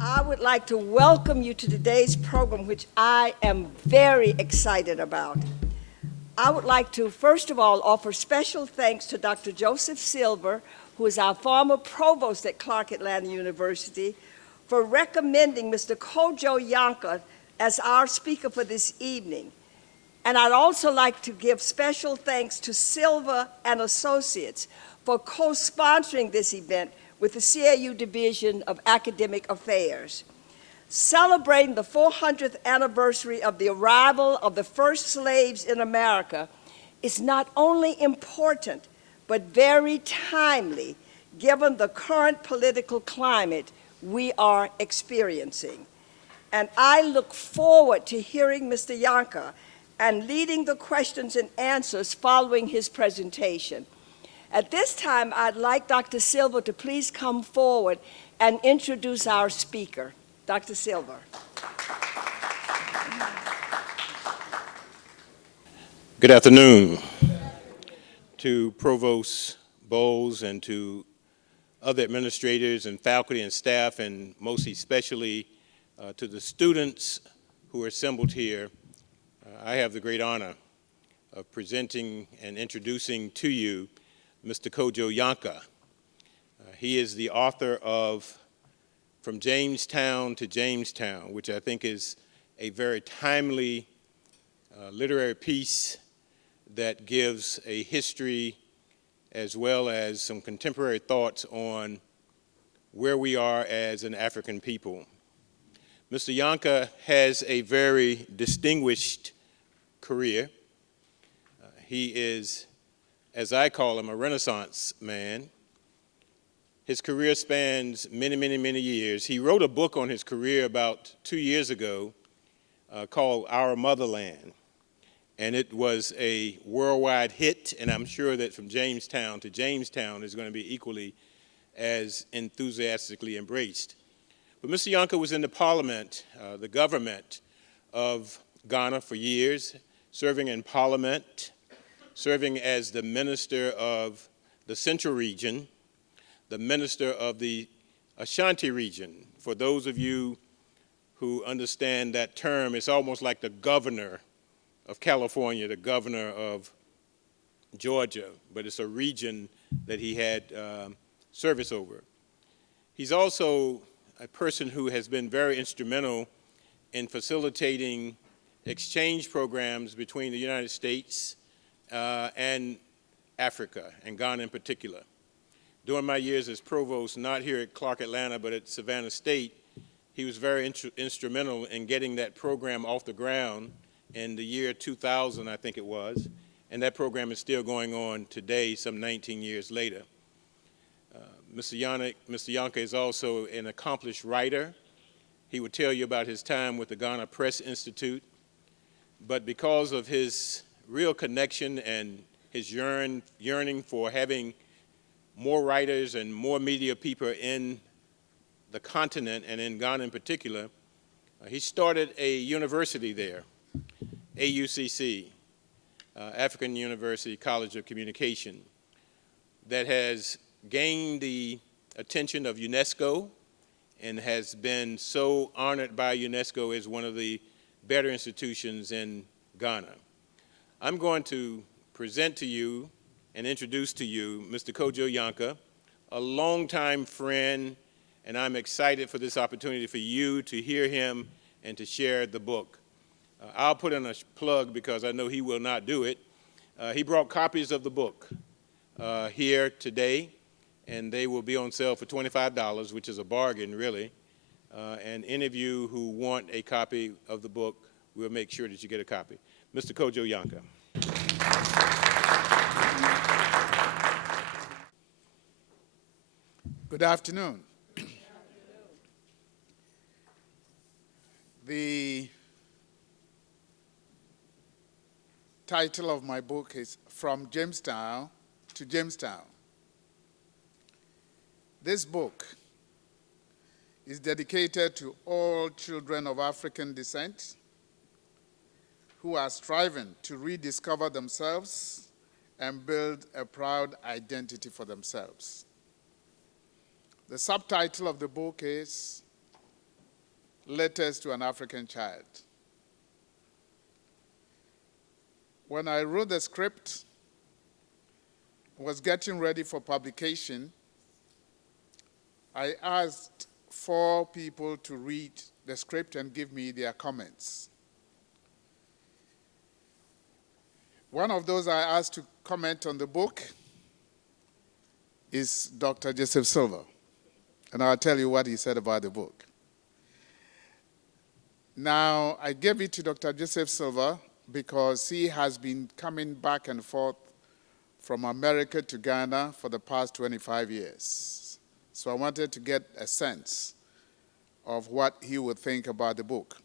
I would like to welcome you to today's program, which I am very excited about. I would like to, first of all, offer special thanks to Dr. Joseph Silva, who is our former provost at Clark Atlanta University, for recommending Mr. Kojo Yankah as our speaker for this evening. And I'd also like to give special thanks to Silva and Associates for co-sponsoring this event with the CAU Division of Academic Affairs. Celebrating the 400th anniversary of the arrival of the first slaves in America is not only important, but very timely, given the current political climate we are experiencing. And I look forward to hearing Mr. Yankah and leading the questions and answers following his presentation. At this time, I'd like Dr. Silva to please come forward and introduce our speaker. Dr. Silva. Good afternoon to Provost Bowles and to other administrators and faculty and staff, and most especially to the students who are assembled here. I have the great honor of presenting and introducing to you Mr. Kojo Yankah. He is the author of From Jamestown to Jamestown, which I think is a very timely literary piece that gives a history as well as some contemporary thoughts on where we are as an African people. Mr. Yankah has a very distinguished career. He is, as I call him, a Renaissance man. His career spans many, many, many years. He wrote a book on his career about 2 years ago called Our Motherland. And it was a worldwide hit, and I'm sure that From Jamestown to Jamestown is going to be equally as enthusiastically embraced. But Mr. Yankah was in the parliament, the government of Ghana for years, serving in parliament, serving as the minister of the Central Region, the minister of the Ashanti region. For those of you who understand that term, it's almost like the governor of California, the governor of Georgia, but it's a region that he had service over. He's also a person who has been very instrumental in facilitating exchange programs between the United States and Africa, and Ghana in particular. During my years as provost, not here at Clark Atlanta, but at Savannah State, he was very instrumental in getting that program off the ground in the year 2000, I think it was, and that program is still going on today, some 19 years later. Mr. Yankah is also an accomplished writer. He would tell you about his time with the Ghana Press Institute, but because of his real connection and his yearning for having more writers and more media people in the continent and in Ghana in particular, he started a university there, AUCC, African University College of Communication, that has gained the attention of UNESCO and has been so honored by UNESCO as one of the better institutions in Ghana. I'm going to present to you and introduce to you Mr. Kojo Yankah, a longtime friend, and I'm excited for this opportunity for you to hear him and to share the book. I'll put in a plug because I know he will not do it. He brought copies of the book here today, and they will be on sale for $25, which is a bargain, really. And any of you who want a copy of the book, we'll make sure that you get a copy. Mr. Kojo Yankah. Good afternoon. The title of my book is From Jamestown to Jamestown. This book is dedicated to all children of African descent who are striving to rediscover themselves and build a proud identity for themselves. The subtitle of the book is Letters to an African Child. When I wrote the script, was getting ready for publication, I asked 4 people to read the script and give me their comments. One of those I asked to comment on the book is Dr. Joseph Silva, and I'll tell you what he said about the book. Now, I gave it to Dr. Joseph Silva because he has been coming back and forth from America to Ghana for the past 25 years. So I wanted to get a sense of what he would think about the book.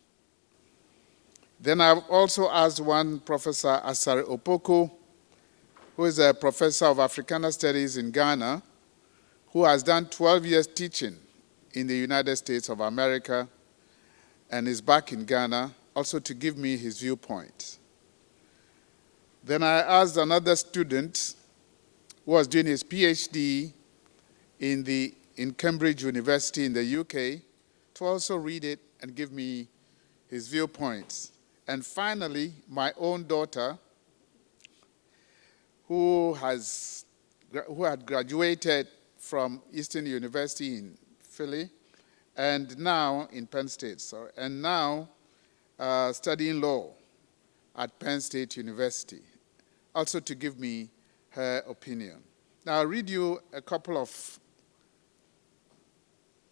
Then I've also asked one Professor Asare Opoku, who is a professor of Africana Studies in Ghana, who has done 12 years teaching in the United States of America and is back in Ghana, also to give me his viewpoint. Then I asked another student who was doing his PhD in Cambridge University in the UK to also read it and give me his viewpoints. And finally, my own daughter, who had graduated from Eastern University in Philly, and now in Penn State, and now studying law at Penn State University, also to give me her opinion. Now, I'll read you a couple of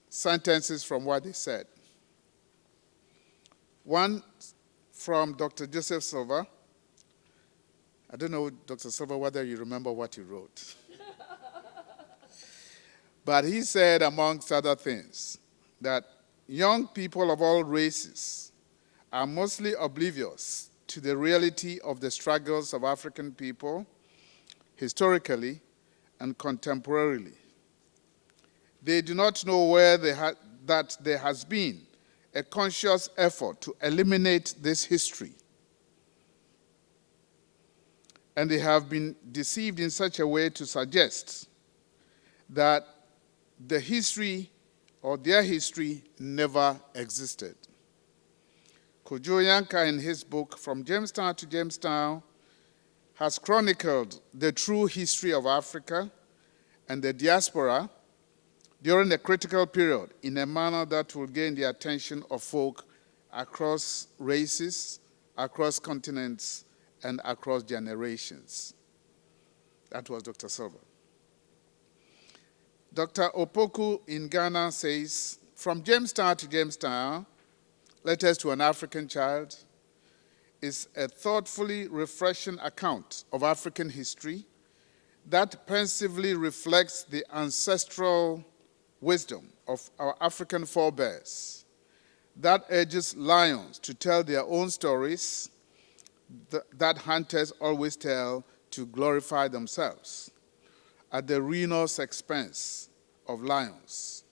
sentences from what they said. One from Dr. Joseph Silva. I don't know, Dr. Silva, whether you remember what you wrote. But he said, amongst other things, that young people of all races are mostly oblivious to the reality of the struggles of African people, historically and contemporarily. They do not know where that there has been a conscious effort to eliminate this history. And they have been deceived in such a way to suggest that the history or their history never existed. Kojo Yankah, in his book, From Jamestown to Jamestown, has chronicled the true history of Africa and the diaspora during a critical period in a manner that will gain the attention of folk across races, across continents, and across generations. That was Dr. Silva. Dr. Opoku in Ghana says, From Jamestown to Jamestown, Letters to an African Child, is a thoughtfully refreshing account of African history that pensively reflects the ancestral wisdom of our African forebears, that urges lions to tell their own stories that hunters always tell to glorify themselves at the ruinous expense of lions.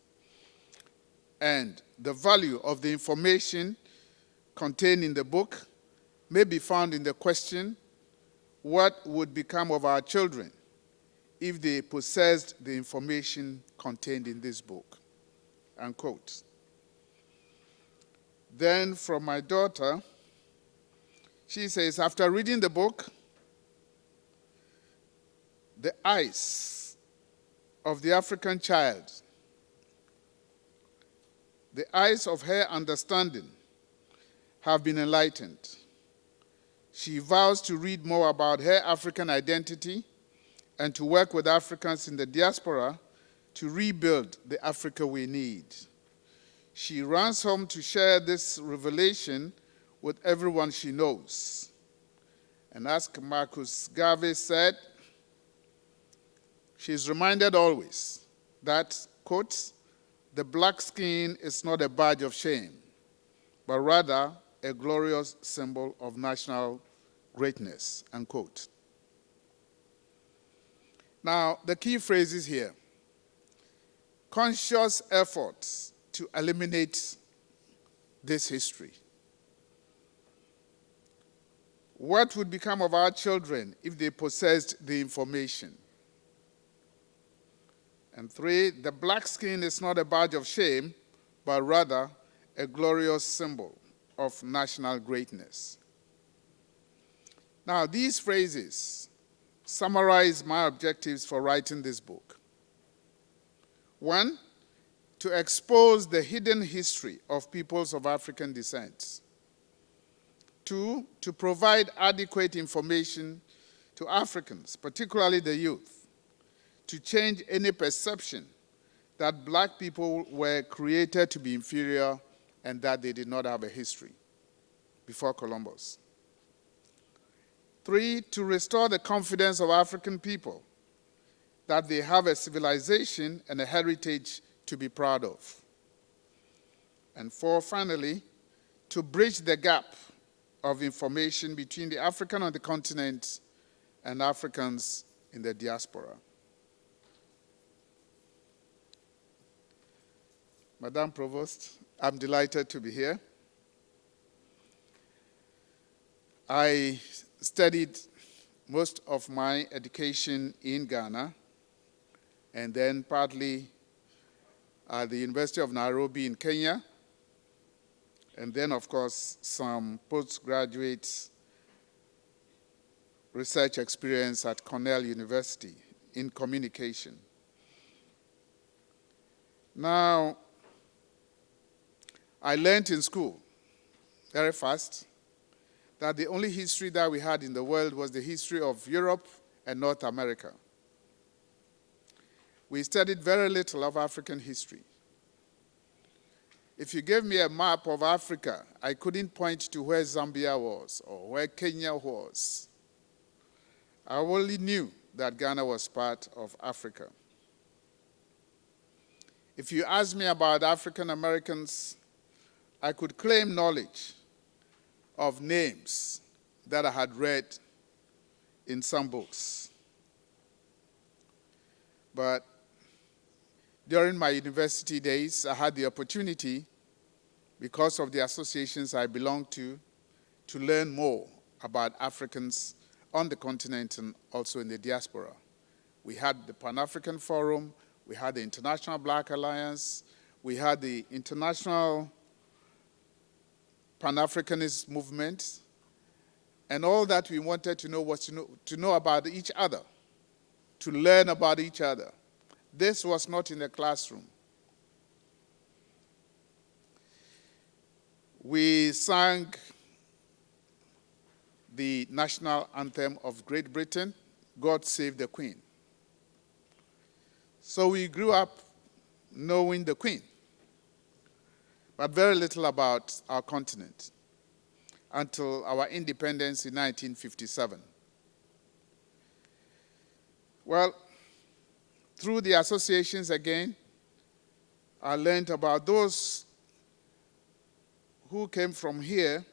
And the value of the information contained in the book may be found in the question, what would become of our children if they possessed the information contained in this book? Unquote. Then from my daughter, she says, after reading the book, the eyes of the African child, the eyes of her understanding have been enlightened. She vows to read more about her African identity and to work with Africans in the diaspora to rebuild the Africa we need. She runs home to share this revelation with everyone she knows. And as Marcus Garvey said, she is reminded always that, quote, the black skin is not a badge of shame, but rather a glorious symbol of national greatness, unquote. Now, the key phrases here: conscious efforts to eliminate this history. What would become of our children if they possessed the information? And 3, the black skin is not a badge of shame, but rather a glorious symbol of national greatness. Now, these phrases summarize my objectives for writing this book. 1, to expose the hidden history of peoples of African descent. 2, to provide adequate information to Africans, particularly the youth, to change any perception that black people were created to be inferior and that they did not have a history before Columbus. 3, to restore the confidence of African people that they have a civilization and a heritage to be proud of. And 4, finally, to bridge the gap of information between the African on the continent and Africans in the diaspora. Madam Provost, I'm delighted to be here. I studied most of my education in Ghana, and then partly at the University of Nairobi in Kenya, and then, of course, some postgraduate research experience at Cornell University in communication. Now, I learned in school very fast that the only history that we had in the world was the history of Europe and North America. We studied very little of African history. If you gave me a map of Africa, I couldn't point to where Zambia was or where Kenya was. I only knew that Ghana was part of Africa. If you asked me about African Americans, I could claim knowledge of names that I had read in some books. But during my university days, I had the opportunity, because of the associations I belonged to learn more about Africans on the continent and also in the diaspora. We had the Pan-African Forum, we had the International Black Alliance, we had the International Pan-Africanist movement, and all that we wanted to know was to know about each other, to learn about each other. This was not in the classroom. We sang the national anthem of Great Britain, God Save the Queen. So we grew up knowing the Queen, but very little about our continent until our independence in 1957. Well, through the associations again, I learned about those who came from here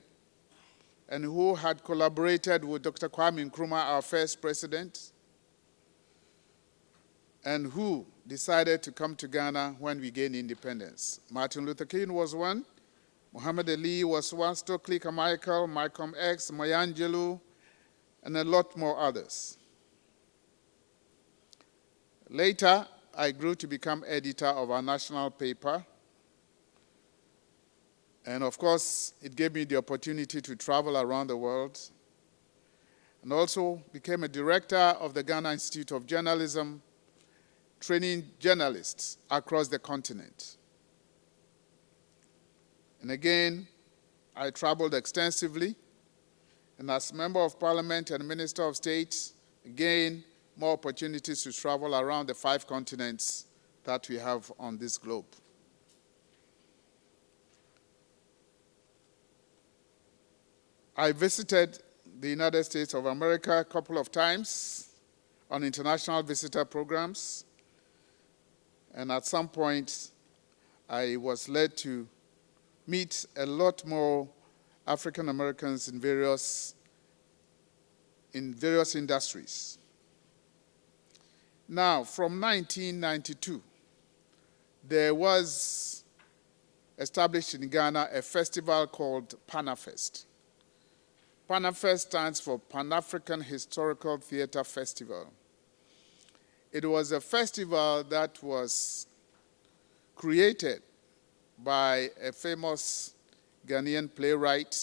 and who had collaborated with Dr. Kwame Nkrumah, our first president, and who decided to come to Ghana when we gained independence. Martin Luther King was one, Muhammad Ali was one, Stokely Carmichael, Malcolm X, Maya Angelou, and a lot more others. Later, I grew to become editor of our national paper. And of course, it gave me the opportunity to travel around the world, and also became a director of the Ghana Institute of Journalism, training journalists across the continent. And again, I traveled extensively, and as Member of Parliament and Minister of State, again, more opportunities to travel around the 5 continents that we have on this globe. I visited the United States of America a couple of times on international visitor programs, and at some point, I was led to meet a lot more African Americans in various industries. Now, from 1992, there was established in Ghana a festival called PanAfest. PanAfest stands for Pan-African Historical Theater Festival. It was a festival that was created by a famous Ghanaian playwright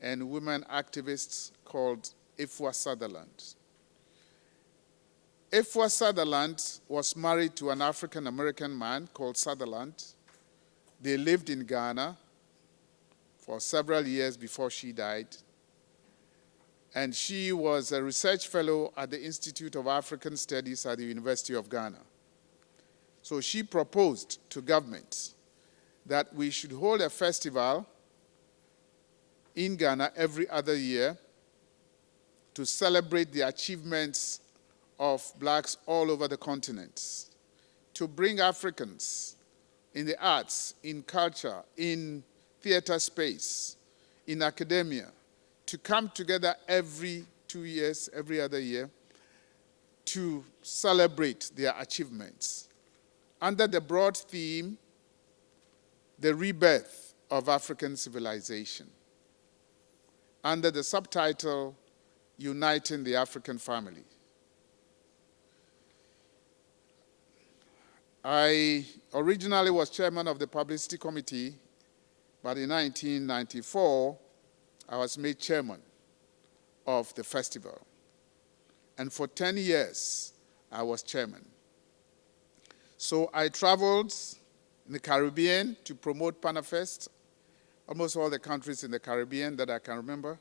and women activist called Efua Sutherland. Efua Sutherland was married to an African-American man called Sutherland. They lived in Ghana for several years before she died. And she was a research fellow at the Institute of African Studies at the University of Ghana. So she proposed to government that we should hold a festival in Ghana every other year to celebrate the achievements of blacks all over the continent, to bring Africans in the arts, in culture, in theater space, in academia, to come together every 2 years, every other year, to celebrate their achievements. Under the broad theme, the rebirth of African civilization. Under the subtitle, Uniting the African Family. I originally was chairman of the publicity committee, but in 1994, I was made chairman of the festival. And for 10 years, I was chairman. So I traveled in the Caribbean to promote PanAfest, almost all the countries in the Caribbean that I can remember.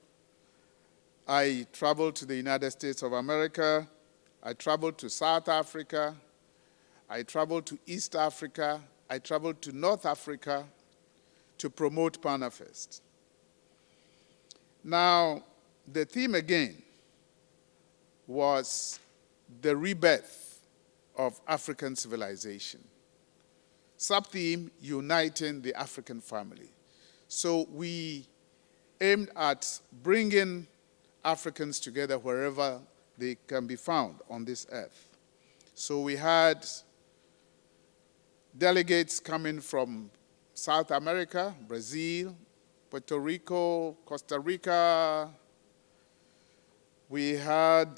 I traveled to the United States of America. I traveled to South Africa. I traveled to East Africa. I traveled to North Africa to promote PanAfest. Now, the theme again was the rebirth of African civilization. Sub-theme, Uniting the African Family. So we aimed at bringing Africans together wherever they can be found on this earth. So we had delegates coming from South America, Brazil, Puerto Rico, Costa Rica. We had,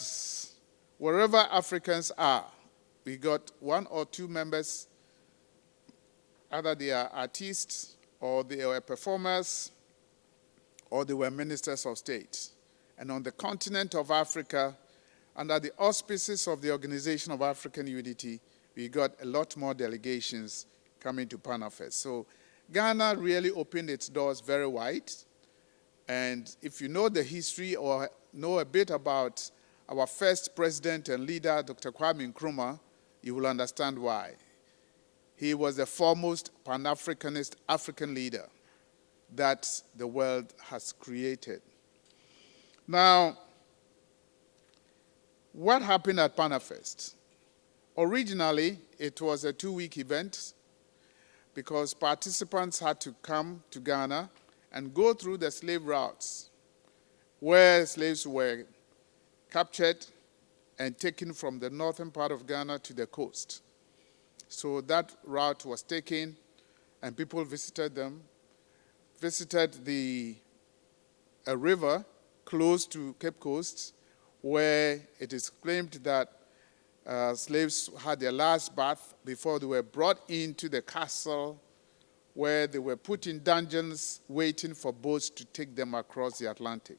wherever Africans are, we got 1 or 2 members, either they are artists, or they were performers, or they were ministers of state. And on the continent of Africa, under the auspices of the Organization of African Unity, we got a lot more delegations coming to PanAfest. So Ghana really opened its doors very wide. And if you know the history or know a bit about our first president and leader, Dr. Kwame Nkrumah, you will understand why. He was the foremost Pan-Africanist African leader that the world has created. Now, what happened at PanAfest? Originally, it was a 2-week event because participants had to come to Ghana and go through the slave routes where slaves were captured and taken from the northern part of Ghana to the coast. So that route was taken and people visited them, visited a river close to Cape Coast where it is claimed that slaves had their last bath before they were brought into the castle where they were put in dungeons waiting for boats to take them across the Atlantic.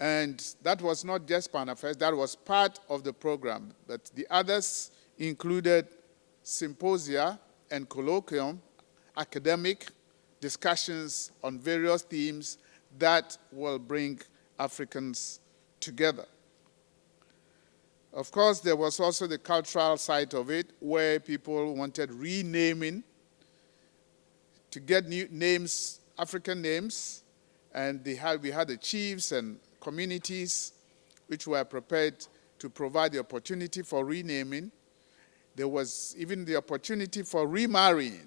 And that was not just PanAfest, that was part of the program. But the others included symposia and colloquium, academic discussions on various themes that will bring Africans together. Of course, there was also the cultural side of it, where people wanted renaming to get new names, African names, and we had the chiefs and communities which were prepared to provide the opportunity for renaming. There was even the opportunity for remarrying.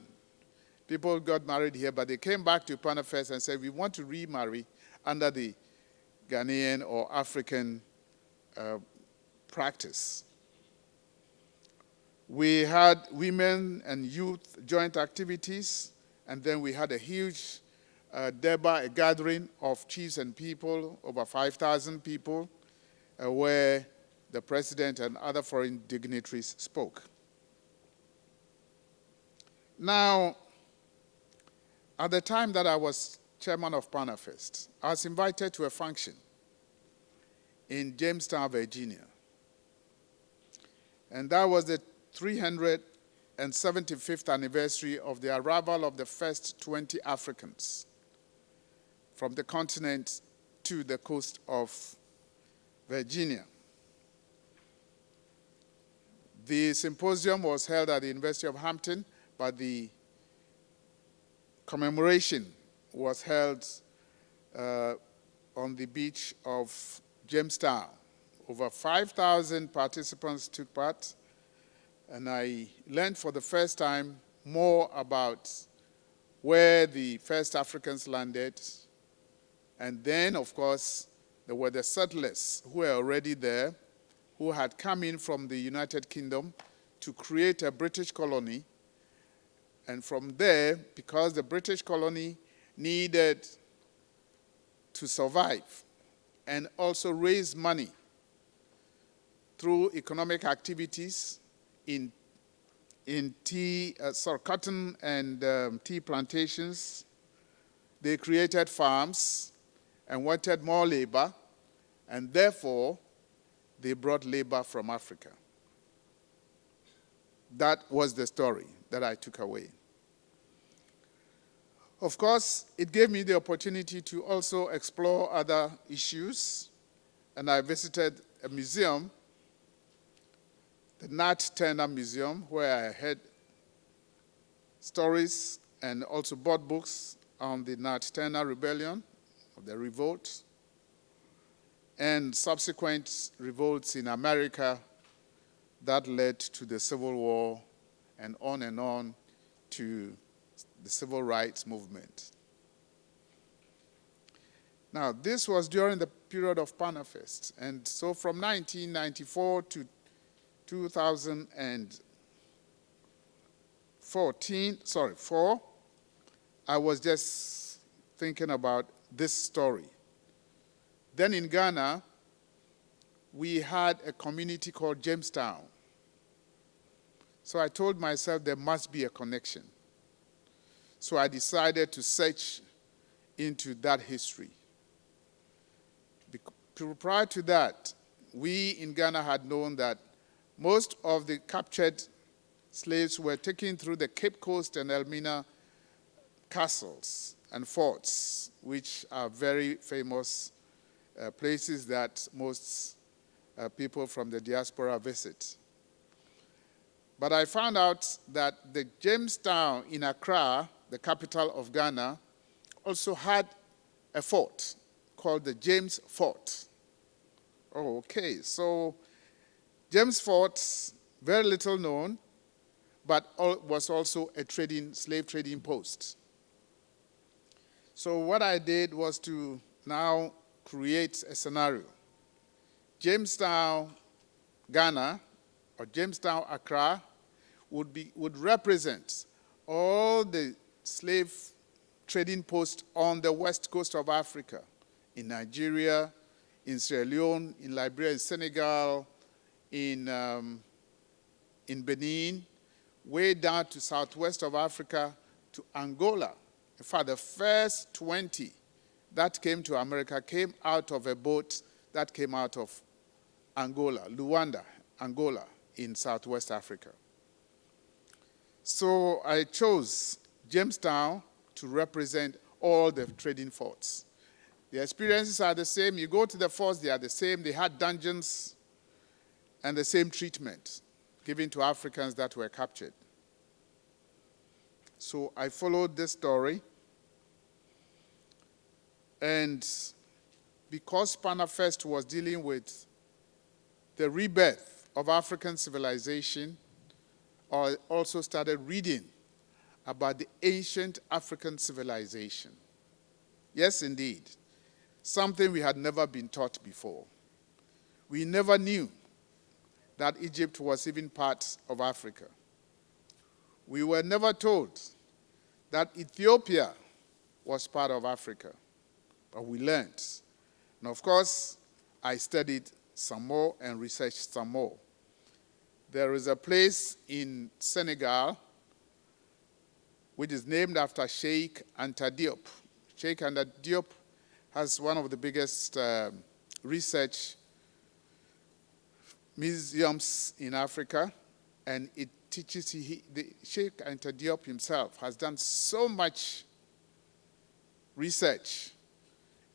People got married here, but they came back to PanAfest and said, we want to remarry under the Ghanaian or African practice. We had women and youth joint activities, and then we had a huge a gathering of chiefs and people, over 5,000 people, where the president and other foreign dignitaries spoke. Now, at the time that I was chairman of PanAfricanism, I was invited to a function in Jamestown, Virginia. And that was the 375th anniversary of the arrival of the first 20 Africans from the continent to the coast of Virginia. The symposium was held at the University of Hampton, but the commemoration was held on the beach of Jamestown. Over 5,000 participants took part, and I learned for the first time more about where the first Africans landed. And then, of course, there were the settlers who were already there, who had come in from the United Kingdom to create a British colony. And from there, because the British colony needed to survive and also raise money through economic activities in cotton and tea plantations, they created farms and wanted more labor, and therefore they brought labor from Africa. That was the story that I took away. Of course, it gave me the opportunity to also explore other issues, and I visited a museum, the Nat Turner Museum, where I heard stories and also bought books on the Nat Turner Rebellion, the revolt, and subsequent revolts in America that led to the Civil War and on to the Civil Rights Movement. Now, this was during the period of PanAfricanism, and so from 1994 to 2004, I was just thinking about this story. Then in Ghana, we had a community called Jamestown. So I told myself there must be a connection. So I decided to search into that history. Prior to that, we in Ghana had known that most of the captured slaves were taken through the Cape Coast and Elmina castles and forts, which are very famous places that most people from the diaspora visit. But I found out that the Jamestown in Accra, the capital of Ghana, also had a fort called the James Fort. Oh, okay. So James Fort, very little known, but was also a slave trading post. So what I did was to now create a scenario. Jamestown, Ghana, or Jamestown, Accra, would represent all the slave trading posts on the west coast of Africa, in Nigeria, in Sierra Leone, in Liberia, in Senegal, in Benin, way down to southwest of Africa, to Angola. In fact, the first 20 that came to America came out of a boat that came out of Angola, Luanda, Angola, in southwest Africa. So I chose Jamestown to represent all the trading forts. The experiences are the same. You go to the forts, they are the same. They had dungeons and the same treatment given to Africans that were captured. So I followed this story. And because PanAfricanism was dealing with the rebirth of African civilization, I also started reading about the ancient African civilization. Yes, indeed, something we had never been taught before. We never knew that Egypt was even part of Africa. We were never told that Ethiopia was part of Africa, but we learned. And of course, I studied some more and researched some more. There is a place in Senegal which is named after Sheikh Anta Diop. Sheikh Anta Diop has one of the biggest research museums in Africa, and it teaches, Sheikh Anta Diop himself has done so much research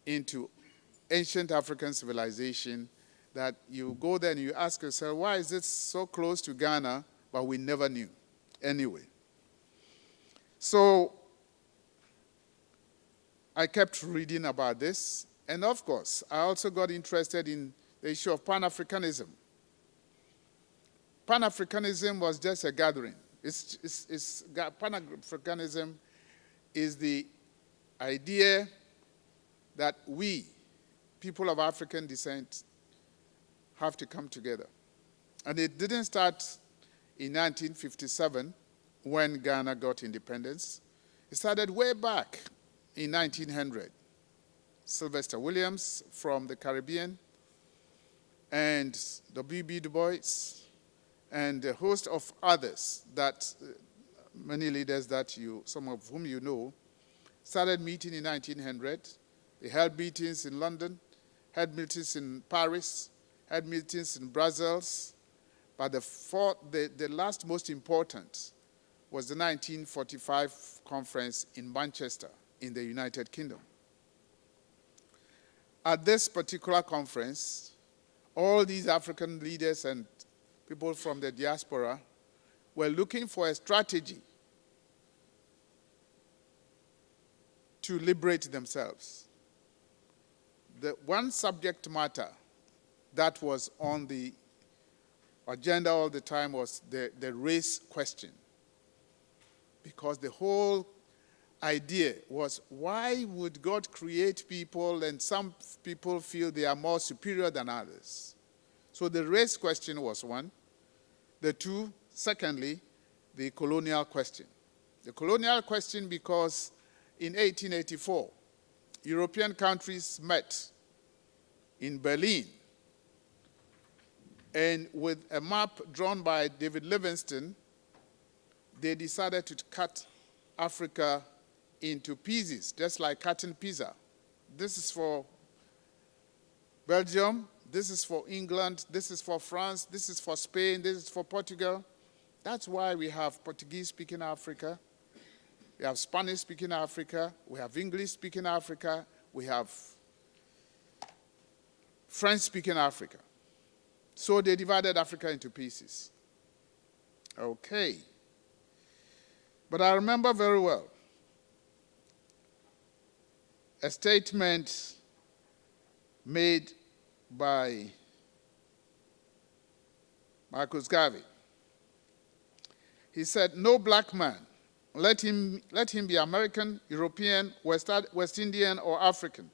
into ancient African civilization that you go there and you ask yourself, why is it so close to Ghana, but we never knew anyway? So I kept reading about this, and of course, I also got interested in the issue of Pan-Africanism. Pan-Africanism was just a gathering. Pan-Africanism is the idea that we, people of African descent, have to come together. And it didn't start in 1957 when Ghana got independence. It started way back in 1900. Sylvester Williams from the Caribbean and W.B. Du Bois and a host of others that many leaders that some of whom you know, started meeting in 1900. They held meetings in London, had meetings in Paris, had meetings in Brussels, but the last most important was the 1945 conference in Manchester in the United Kingdom. At this particular conference, all these African leaders and people from the diaspora were looking for a strategy to liberate themselves. The one subject matter that was on the agenda all the time was the race question. Because the whole idea was, why would God create people and some people feel they are more superior than others? So the race question was one. Secondly, the colonial question. The colonial question because in 1884, European countries met in Berlin, and with a map drawn by David Livingstone, they decided to cut Africa into pieces, just like cutting pizza. This is for Belgium, this is for England, this is for France, this is for Spain, this is for Portugal. That's why we have Portuguese-speaking Africa, we have Spanish-speaking Africa, we have English-speaking Africa, we have French-speaking Africa. So they divided Africa into pieces. Okay. But I remember very well a statement made by Marcus Garvey. He said, no black man, let him be American, European, West Indian, or African,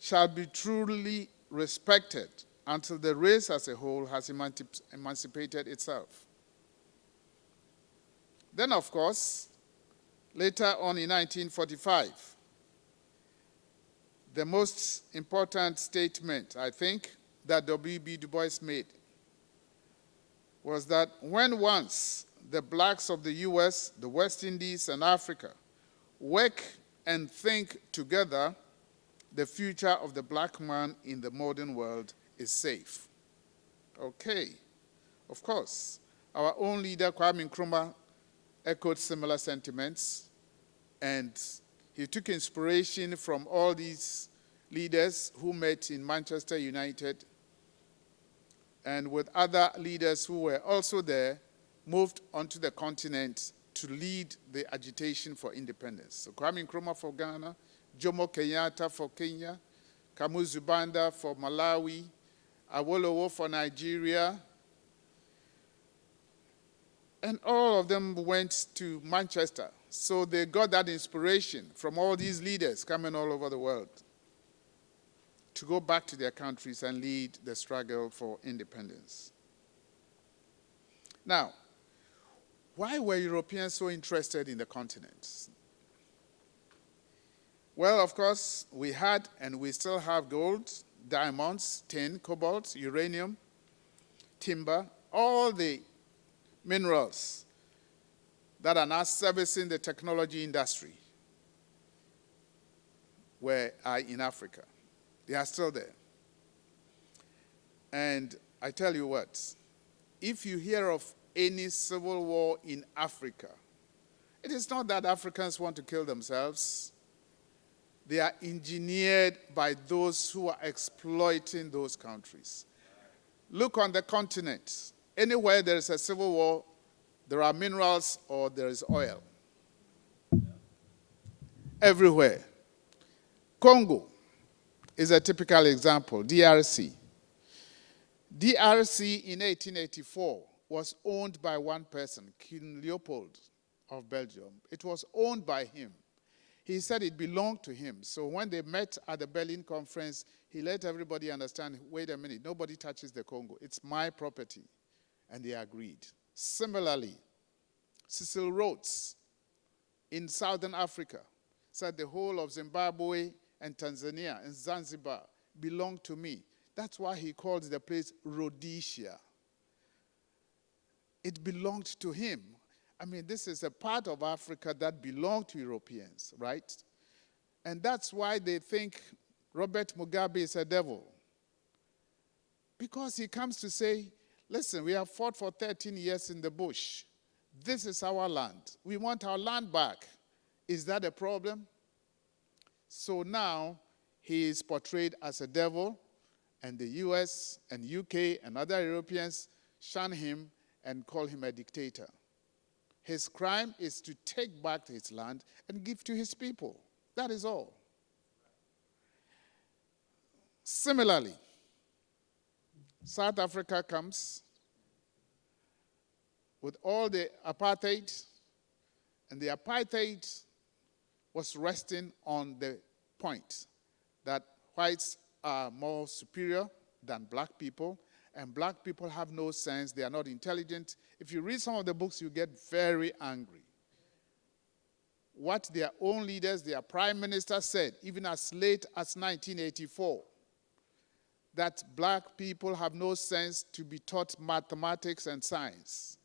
shall be truly respected until the race as a whole has emancipated itself. Then, of course, later on in 1945, the most important statement, I think, that W.B. Du Bois made was that when once the blacks of the US, the West Indies, and Africa work and think together, the future of the black man in the modern world is safe. Okay, of course, our own leader, Kwame Nkrumah, echoed similar sentiments, and he took inspiration from all these leaders who met in Manchester United, and with other leaders who were also there, moved onto the continent to lead the agitation for independence. So Kwame Nkrumah for Ghana, Jomo Kenyatta for Kenya, Kamuzu Banda for Malawi, Awolowo for Nigeria, and all of them went to Manchester. So they got that inspiration from all these leaders coming all over the world to go back to their countries and lead the struggle for independence. Now, why were Europeans so interested in the continent? Well, of course, we had and we still have gold, diamonds, tin, cobalt, uranium, timber, all the minerals that are now servicing the technology industry are in Africa. They are still there. And I tell you what, if you hear of any civil war in Africa, it is not that Africans want to kill themselves. They are engineered by those who are exploiting those countries. Look on the continent. Anywhere there is a civil war, there are minerals or there is oil. Everywhere. Congo is a typical example, DRC. DRC in 1884 was owned by one person, King Leopold of Belgium. It was owned by him. He said it belonged to him. So when they met at the Berlin conference, he let everybody understand, wait a minute, nobody touches the Congo. It's my property. And they agreed. Similarly, Cecil Rhodes in Southern Africa said the whole of Zimbabwe and Tanzania and Zanzibar belonged to me. That's why he called the place Rhodesia. It belonged to him. I mean, this is a part of Africa that belonged to Europeans, right? And that's why they think Robert Mugabe is a devil. Because he comes to say, listen, we have fought for 13 years in the bush. This is our land. We want our land back. Is that a problem? So now he is portrayed as a devil, and the US and UK and other Europeans shun him and call him a dictator. His crime is to take back his land and give to his people. That is all. Similarly, South Africa comes with all the apartheid, and the apartheid was resting on the point that whites are more superior than black people, and black people have no sense, they are not intelligent. If you read some of the books, you get very angry. What their own leaders, their prime minister said, even as late as 1984, that black people have no sense to be taught mathematics and science.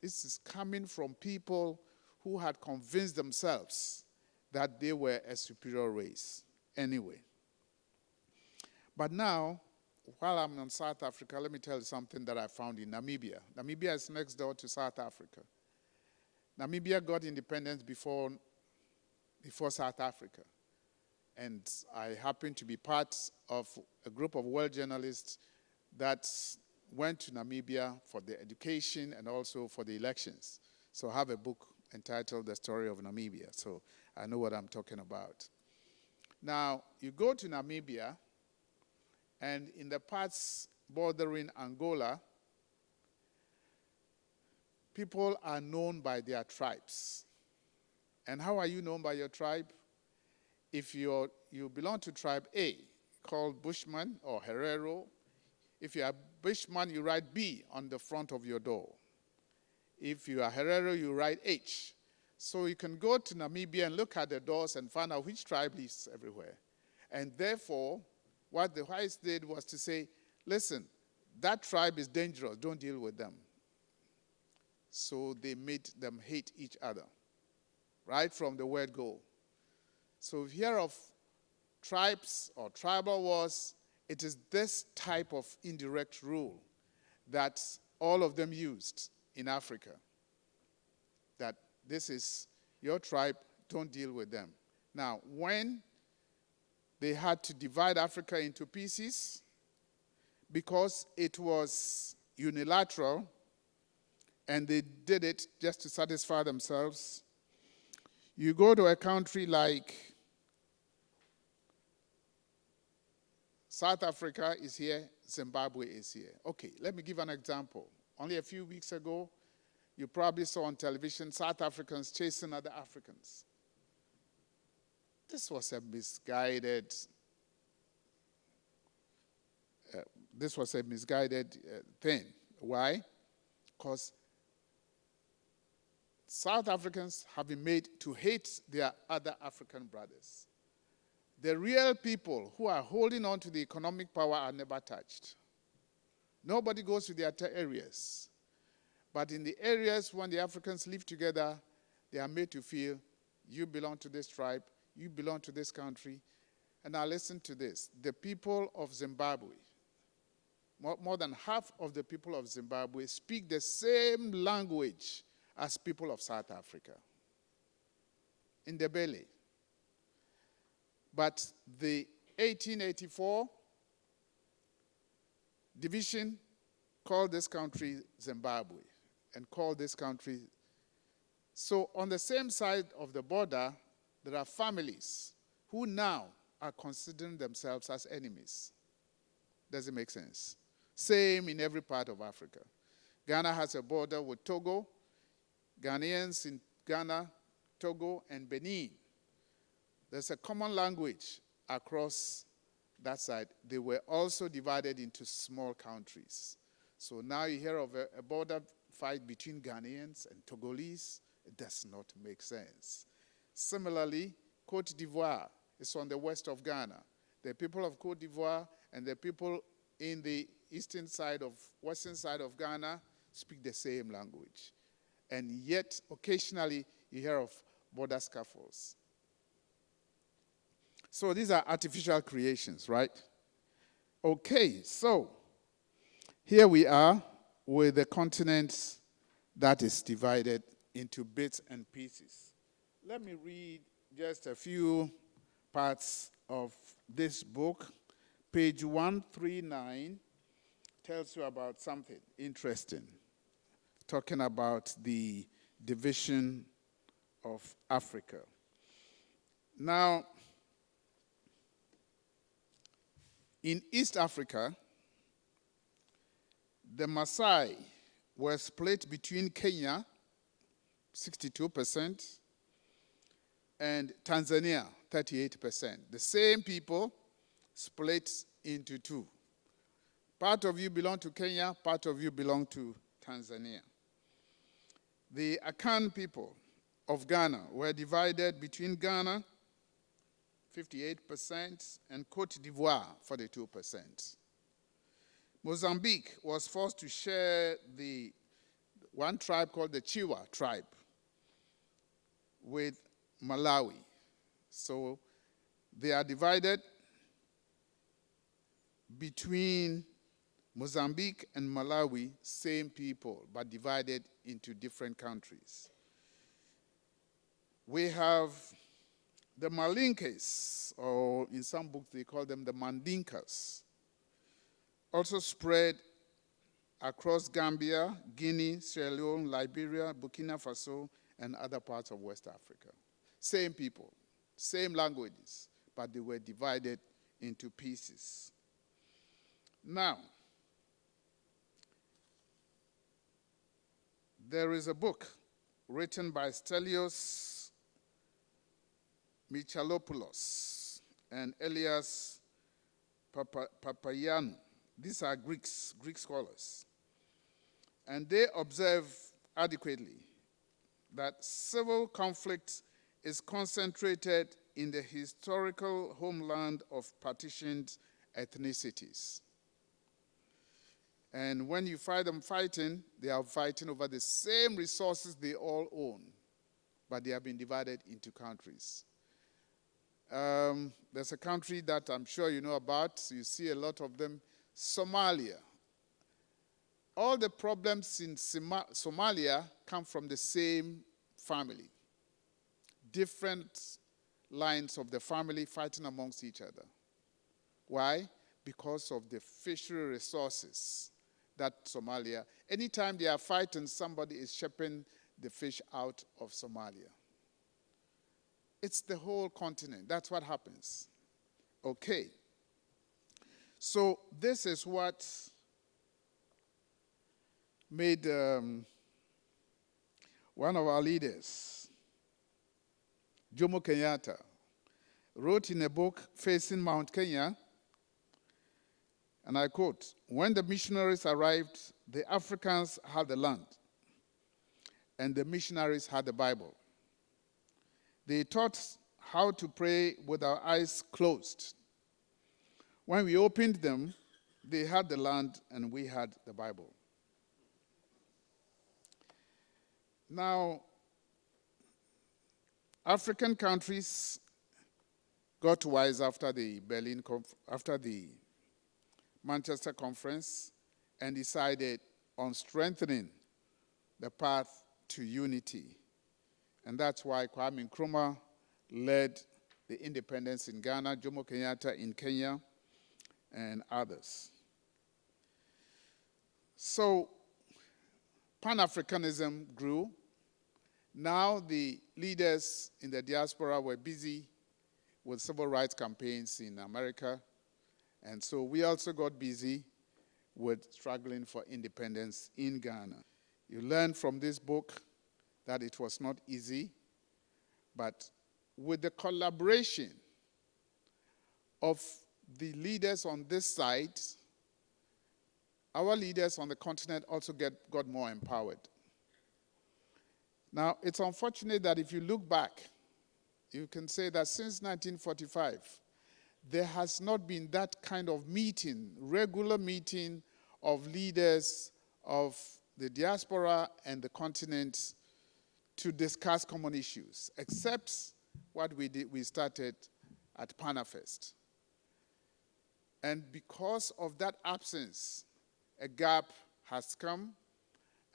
This is coming from people who had convinced themselves that they were a superior race. Anyway. But now, while I'm in South Africa, let me tell you something that I found in Namibia. Namibia is next door to South Africa. Namibia got independence before South Africa. And I happened to be part of a group of world journalists that went to Namibia for the education and also for the elections. So I have a book entitled The Story of Namibia, so I know what I'm talking about. Now, you go to Namibia, and in the parts bordering Angola, people are known by their tribes. And how are you known by your tribe? If you belong to tribe A, called Bushman or Herero, if you are Bushman, you write B on the front of your door. If you are Herero, you write H. So you can go to Namibia and look at the doors and find out which tribe lives everywhere. And therefore, what the whites did was to say, listen, that tribe is dangerous, don't deal with them. So they made them hate each other, right from the word go. So if you hear of tribes or tribal wars, it is this type of indirect rule that all of them used in Africa. That this is your tribe, don't deal with them. Now, when they had to divide Africa into pieces, because it was unilateral, and they did it just to satisfy themselves, you go to a country like South Africa is here, Zimbabwe is here. Okay, let me give an example. Only a few weeks ago, you probably saw on television South Africans chasing other Africans. This was a misguided thing. Why? Because South Africans have been made to hate their other African brothers. The real people who are holding on to the economic power are never touched. Nobody goes to their areas. But in the areas when the Africans live together, they are made to feel, you belong to this tribe, you belong to this country. And now listen to this. The people of Zimbabwe, more than half of the people of Zimbabwe speak the same language as people of South Africa. In the belly. But the 1884 division called this country Zimbabwe and called this country. So on the same side of the border, there are families who now are considering themselves as enemies. Does it make sense? Same in every part of Africa. Ghana has a border with Togo. Ghanaians in Ghana, Togo, and Benin. There's a common language across that side. They were also divided into small countries. So now you hear of a border fight between Ghanaians and Togolese. It does not make sense. Similarly, Côte d'Ivoire is on the west of Ghana. The people of Côte d'Ivoire and the people in the western side of Ghana speak the same language. And yet, occasionally, you hear of border scuffles. So these are artificial creations, right? Okay, so here we are with the continent that is divided into bits and pieces. Let me read just a few parts of this book. Page 139 tells you about something interesting, talking about the division of Africa. Now, in East Africa, the Maasai were split between Kenya, 62%, and Tanzania, 38%. The same people split into two. Part of you belong to Kenya, part of you belong to Tanzania. The Akan people of Ghana were divided between Ghana, 58%, and Côte d'Ivoire, 42%. Mozambique was forced to share the one tribe called the Chiwa tribe with Malawi. So they are divided between Mozambique and Malawi, same people, but divided into different countries. We have the Malinkes, or in some books they call them the Mandinkas, also spread across Gambia, Guinea, Sierra Leone, Liberia, Burkina Faso, and other parts of West Africa. Same people, same languages, but they were divided into pieces. Now, there is a book written by Stelios Michalopoulos and Elias Papagiannou. These are Greek scholars. And they observe adequately that civil conflict is concentrated in the historical homeland of partitioned ethnicities. And when you find them fighting, they are fighting over the same resources they all own, but they have been divided into countries. There's a country that I'm sure you know about. You see a lot of them, Somalia. All the problems in Somalia come from the same family. Different lines of the family fighting amongst each other. Why? Because of the fishery resources that Somalia, anytime they are fighting, somebody is shipping the fish out of Somalia. It's the whole continent. That's what happens. Okay. So this is what made one of our leaders, Jomo Kenyatta, wrote in a book, Facing Mount Kenya, and I quote, "When the missionaries arrived, the Africans had the land, and the missionaries had the Bible. They taught how to pray with our eyes closed. When we opened them, they had the land, and we had the Bible." Now, African countries got wise after the Manchester Conference and decided on strengthening the path to unity. And that's why Kwame Nkrumah led the independence in Ghana, Jomo Kenyatta in Kenya, and others. So Pan-Africanism grew. Now the leaders in the diaspora were busy with civil rights campaigns in America, and so we also got busy with struggling for independence in Ghana. You learn from this book that it was not easy, but with the collaboration of the leaders on this side, our leaders on the continent also got more empowered. Now, it's unfortunate that if you look back, you can say that since 1945, there has not been that kind of meeting, regular meeting of leaders of the diaspora and the continent to discuss common issues, except what we started at PanAfest. And because of that absence, a gap has come,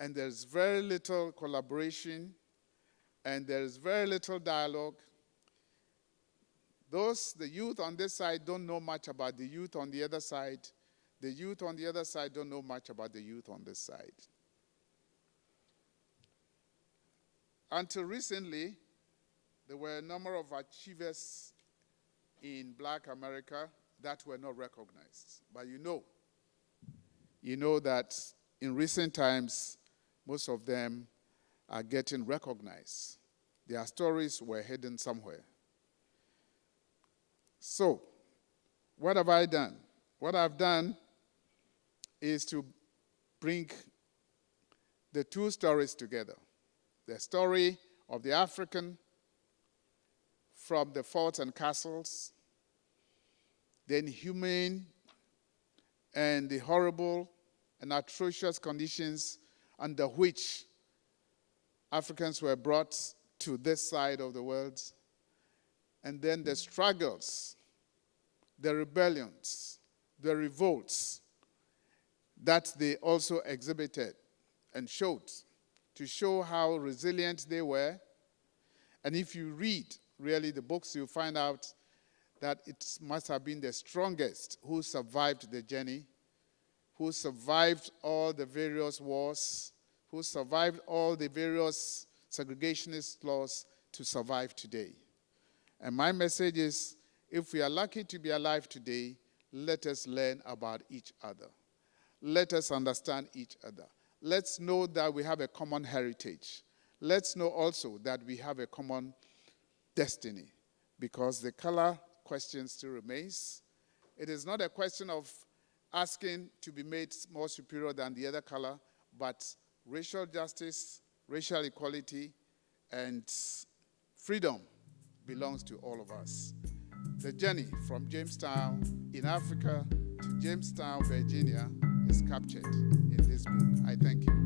and there's very little collaboration, and there's very little dialogue. The youth on this side don't know much about the youth on the other side. The youth on the other side don't know much about the youth on this side. Until recently, there were a number of achievers in Black America that were not recognized. But you know that in recent times, most of them are getting recognized. Their stories were hidden somewhere. So, what have I done? What I've done is to bring the two stories together. The story of the African from the forts and castles, the inhumane and the horrible and atrocious conditions under which Africans were brought to this side of the world, and then the struggles, the rebellions, the revolts that they also exhibited and showed, to show how resilient they were. And if you read really the books, you'll find out that it must have been the strongest who survived the journey, who survived all the various wars, who survived all the various segregationist laws to survive today. And my message is, if we are lucky to be alive today, let us learn about each other. Let us understand each other. Let's know that we have a common heritage. Let's know also that we have a common destiny, because the color question still remains. It is not a question of asking to be made more superior than the other color, but racial justice, racial equality, and freedom belongs to all of us. The journey from Jamestown in Africa to Jamestown, Virginia is captured in this book. I thank you.